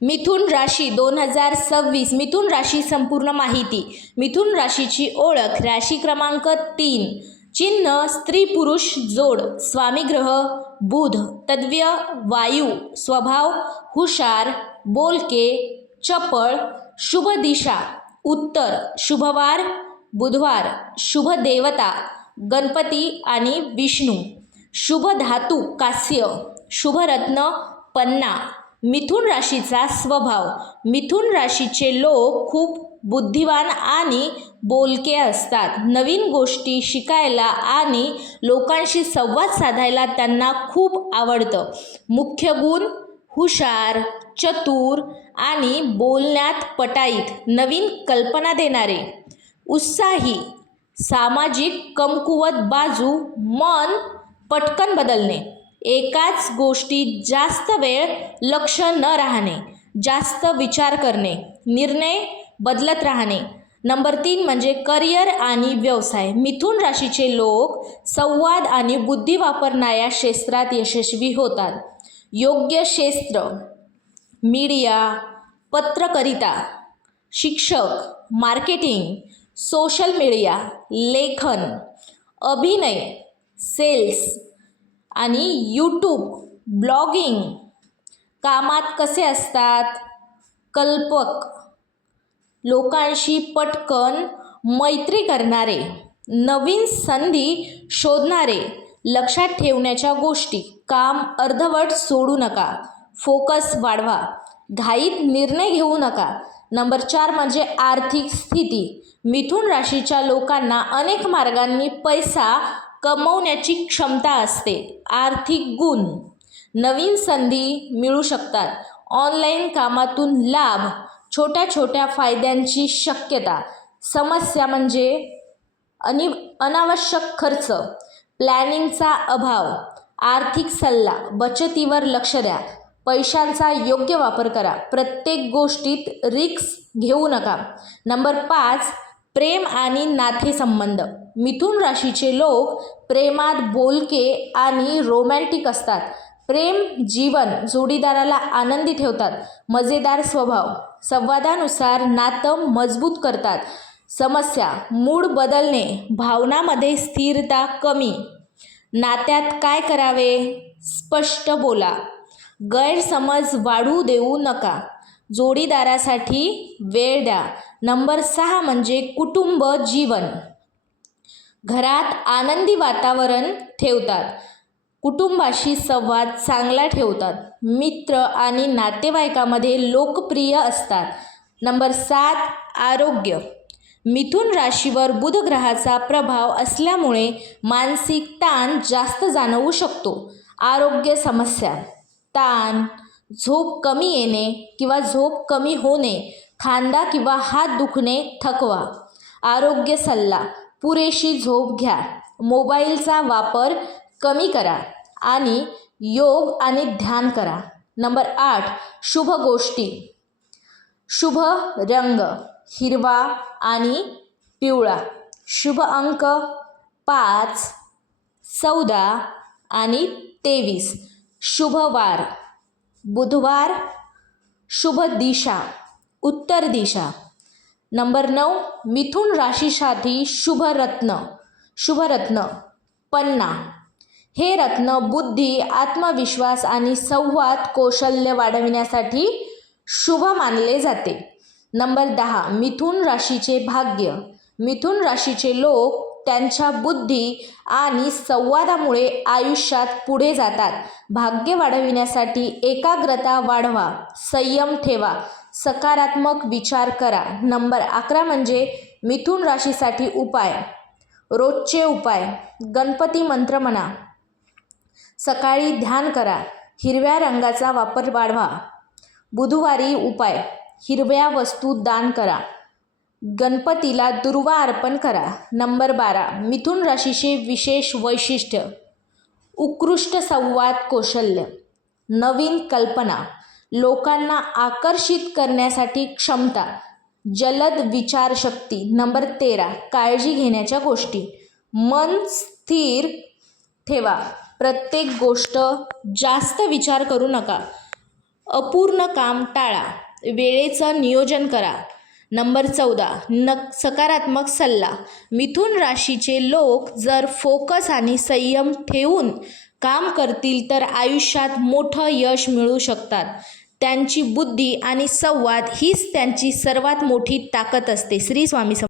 मिथुन राशी 2026. मिथुन राशी संपूर्ण माहिती. मिथुन राशीची ओळख. राशी क्रमांक 3. चिन्ह स्त्री पुरुष जोड. स्वामी ग्रह बुध. तद्व्य वायू. स्वभाव हुशार, बोलके, चपळ. शुभ दिशा उत्तर. शुभवार बुधवार. शुभ देवता गणपती आणि विष्णू. शुभ धातू कास्य. शुभ रत्न पन्ना. मिथुन राशीचा स्वभाव. मिथुन राशीचे लोक खूप बुद्धिवान आणि बोलके असतात. नवीन गोष्टी शिकायला आणि लोकांशी संवाद साधायला त्यांना खूप आवडतं. मुख्य गुण हुशार, चतुर आणि बोलण्यात पटाईत. नवीन कल्पना देणारे. उत्साही. सामाजिक कमकुवत बाजू. मन पटकन बदलणे. एकाच गोष्टीत जास्त वेळ लक्ष न राहणे. जास्त विचार करणे. निर्णय बदलत राहणे. नंबर 3 म्हणजे करिअर आणि व्यवसाय. मिथुन राशीचे लोक संवाद आणि बुद्धी वापरणाऱ्या क्षेत्रात यशस्वी होतात. योग्य क्षेत्र मीडिया, पत्रकारिता, शिक्षक, मार्केटिंग, सोशल मीडिया, लेखन, अभिनय, सेल्स आणि यूट्यूब, ब्लॉगिंग. कामात कसे असतात? कल्पक, लोकांशी पटकन मैत्री करणारे, नवीन संधी शोधणारे. लक्षात ठेवण्याच्या गोष्टी. काम अर्धवट सोडू नका. फोकस वाढवा. घाईत निर्णय घेऊ नका. नंबर 4 म्हणजे आर्थिक स्थिती. मिथुन राशीच्या लोकांना अनेक मार्गांनी पैसा कमवण्याची क्षमता असते. आर्थिक गुण. नवीन संधी मिळू शकतात. ऑनलाईन कामातून लाभ. छोट्या छोट्या फायद्यांची शक्यता. समस्या म्हणजे अनावश्यक खर्च, प्लॅनिंगचा अभाव. आर्थिक सल्ला. बचतीवर लक्ष द्या. पैशांचा योग्य वापर करा. प्रत्येक गोष्टीत रिस्क घेऊ नका. नंबर 5 प्रेम आणि नातेसंबंध. मिथुन राशीचे लोक प्रेमात बोलके आणि रोमॅन्टिक असतात. प्रेम जीवन जोडीदाराला आनंदी ठेवतात. मजेदार स्वभाव. संवादानुसार नातं मजबूत करतात. समस्या मूड बदलणे. भावनांमध्ये स्थिरता कमी. नात्यात काय करावे? स्पष्ट बोला. गैरसमज वाढू देऊ नका. जोडीदारासाठी वेळ द्या. नंबर 6 म्हणजे कुटुंब जीवन. घरात आनंदी वातावरण ठेवतात. कुटुंबाशी संवाद चांगला ठेवतात. मित्र आणि नातेवाईकांमध्ये लोकप्रिय असतात. नंबर 7 आरोग्य. मिथुन राशीवर बुध ग्रहाचा प्रभाव असल्यामुळे मानसिक ताण जास्त जाणवू शकतो. आरोग्य समस्या. ताण, झोप कमी येणे किंवा झोप कमी होणे, खांदा किंवा हात दुखणे, थकवा. आरोग्य सल्ला. पुरेशी झोप घ्या. मोबाईलचा वापर कमी करा आणि योग आणि ध्यान करा. नंबर 8 शुभ गोष्टी. शुभ रंग हिरवा आणि पिवळा. शुभ अंक 5, 14 आणि 23. शुभ वार बुधवार. शुभ दिशा उत्तर दिशा. नंबर 9 मिथुन राशीसाठी शुभ रत्न पन्ना. हे रत्न बुद्धी, आत्मविश्वास आणि संवाद कौशल्य वाढविण्यासाठी शुभ मानले जाते. नंबर 10 मिथुन राशीचे भाग्य. मिथुन राशीचे लोक त्यांच्या बुद्धी आणि संवादामुळे आयुष्यात पुढे जातात. भाग्य वाढविण्यासाठी एकाग्रता वाढवा. संयम ठेवा. सकारात्मक विचार करा. नंबर 11 म्हणजे मिथुन राशीसाठी उपाय. रोजचे उपाय. गणपती मंत्र म्हणा. सकाळी ध्यान करा. हिरव्या रंगाचा वापर वाढवा. बुधवारी उपाय. हिरव्या वस्तू दान करा. गणपतीला दुर्वा अर्पण करा. नंबर 12 मिथुन राशीचे विशेष वैशिष्ट्य. उत्कृष्ट संवाद कौशल्य. नवीन कल्पना. लोकांना आकर्षित करण्यासाठी क्षमता. जलद विचारशक्ती. नंबर 13 काळजी घेण्याच्या गोष्टी. मन स्थिर ठेवा. प्रत्येक गोष्ट जास्त विचार करू नका. अपूर्ण काम टाळा, वेळेचं नियोजन करा. नंबर 14 सकारात्मक सल्ला. मिथुन राशीचे लोक जर फोकस आणि संयम ठेवून काम करतील तर आयुष्यात मोठं यश मिळवू शकतात. त्यांची बुद्धी आणि संवाद हीच त्यांची सर्वात मोठी ताकद असते. श्री स्वामी समर्थ.